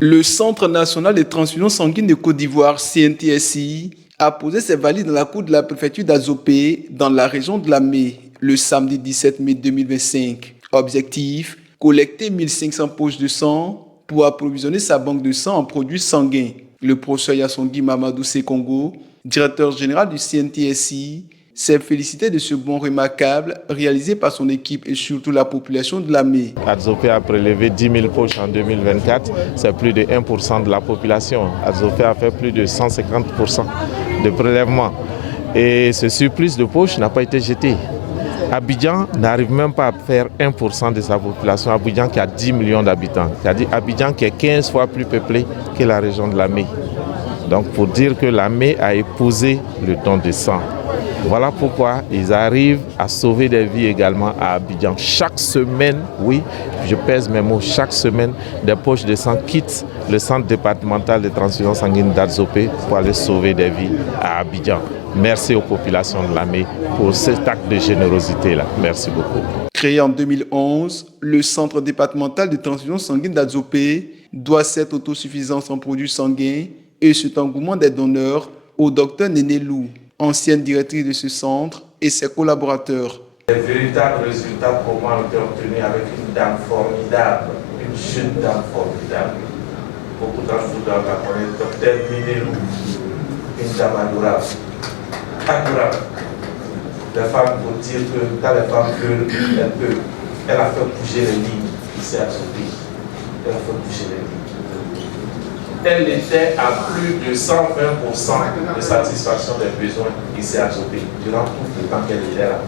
Le Centre national de transfusion sanguine de Côte d'Ivoire, CNTSI, a posé ses valises dans la cour de la préfecture d'Azopé, dans la région de Lamé, le samedi 17 mai 2025. Objectif, collecter 1500 poches de sang pour approvisionner sa banque de sang en produits sanguins. Le professeur Yassongui Mamadou Sekongo, directeur général du CNTSI, s'est félicité de ce bond remarquable réalisé par son équipe et surtout la population de Lamé. Azopé a prélevé 10 000 poches en 2024, c'est plus de 1% de la population. Azopé a fait plus de 150% de prélèvements. Et ce surplus de poches n'a pas été jeté. Abidjan n'arrive même pas à faire 1% de sa population. Abidjan qui a 10 millions d'habitants. C'est-à-dire Abidjan qui est 15 fois plus peuplé que la région de Lamé. Donc pour dire que Lamé a épousé le don de sang. Voilà pourquoi ils arrivent à sauver des vies également à Abidjan. Chaque semaine, oui, je pèse mes mots, chaque semaine, des poches de sang quittent le centre départemental de transfusion sanguine d'Azopé pour aller sauver des vies à Abidjan. Merci aux populations de Lamé pour cet acte de générosité-là. Merci beaucoup. Créé en 2011, le centre départemental de transfusion sanguine d'Azopé doit cette autosuffisance en produits sanguins et cet engouement des donneurs au docteur Néné Lou, ancienne directrice de ce centre, et ses collaborateurs. Les véritables résultats pour moi ont été obtenus avec une dame formidable, une jeune dame formidable. Beaucoup d'entre vous doivent la connaître, docteur Néné Lou, une dame adorable. Adorable. Les femmes, pour dire que quand les femmes pleurent, elle a fait bouger les lignes ici à ce pays. Elle a fait bouger les lignes. Elle était à plus de 120% de satisfaction des besoins ici à Zopé, durant tout le temps qu'elle était là.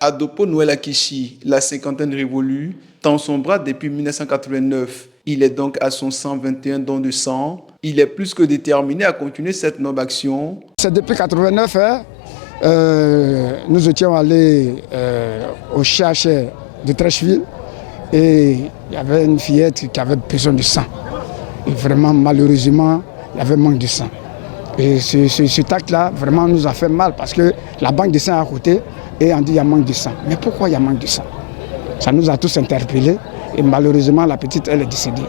Adopo Noël Akishi, la cinquantaine révolue, tend son bras depuis 1989. Il est donc à son 121 don de sang. Il est plus que déterminé à continuer cette noble action. C'est depuis 1989, nous étions allés au CH de Trècheville et il y avait une fillette qui avait besoin de sang. Et vraiment, malheureusement, il y avait manque de sang. Et cet acte-là, vraiment, nous a fait mal parce que la banque de sang est à côté et on dit qu'il y a manque de sang. Mais pourquoi il y a manque de sang? Ça nous a tous interpellés et malheureusement, la petite, elle est décédée.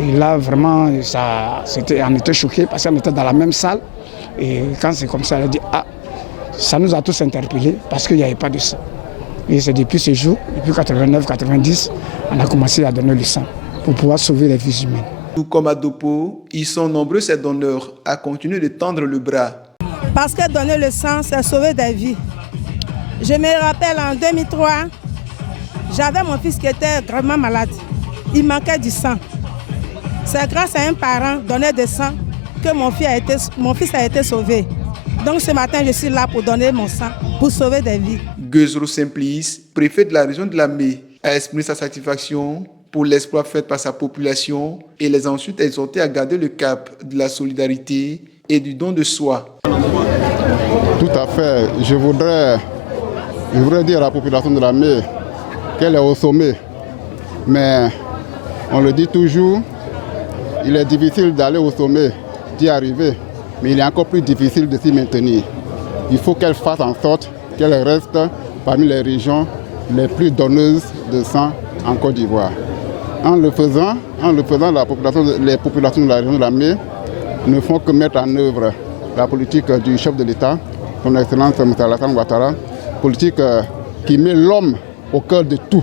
Et là, vraiment, on était choqués parce qu'on était dans la même salle. Et quand c'est comme ça, elle a dit, ah, ça nous a tous interpellés parce qu'il n'y avait pas de sang. Et c'est depuis ce jour, depuis 89-90, on a commencé à donner le sang pour pouvoir sauver les vies humaines. Tout comme à Dopo, ils sont nombreux ces donneurs à continuer de tendre le bras. Parce que donner le sang, c'est sauver des vies. Je me rappelle en 2003, j'avais mon fils qui était gravement malade. Il manquait du sang. C'est grâce à un parent donné du sang que mon fils a été sauvé. Donc ce matin, je suis là pour donner mon sang, pour sauver des vies. Guezro Simplice, préfet de la région de Lamé, a exprimé sa satisfaction pour l'exploit fait par sa population et les a ensuite exhortés à garder le cap de la solidarité et du don de soi. Tout à fait. Je voudrais dire à la population de Lamé qu'elle est au sommet. Mais on le dit toujours, il est difficile d'aller au sommet, d'y arriver. Mais il est encore plus difficile de s'y maintenir. Il faut qu'elle fasse en sorte qu'elle reste parmi les régions les plus donneuses de sang en Côte d'Ivoire. En le faisant, les populations de la région de Lamé ne font que mettre en œuvre la politique du chef de l'État, son Excellence M. Alassane Ouattara, politique qui met l'homme au cœur de tout.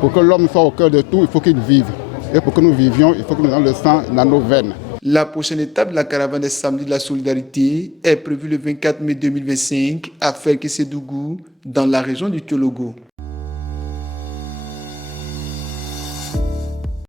Pour que l'homme soit au cœur de tout, il faut qu'il vive. Et pour que nous vivions, il faut que nous ayons le sang dans nos veines. La prochaine étape de la caravane des samedis de la solidarité est prévue le 24 mai 2025 à Felke-Sédougou, dans la région du Tiologo.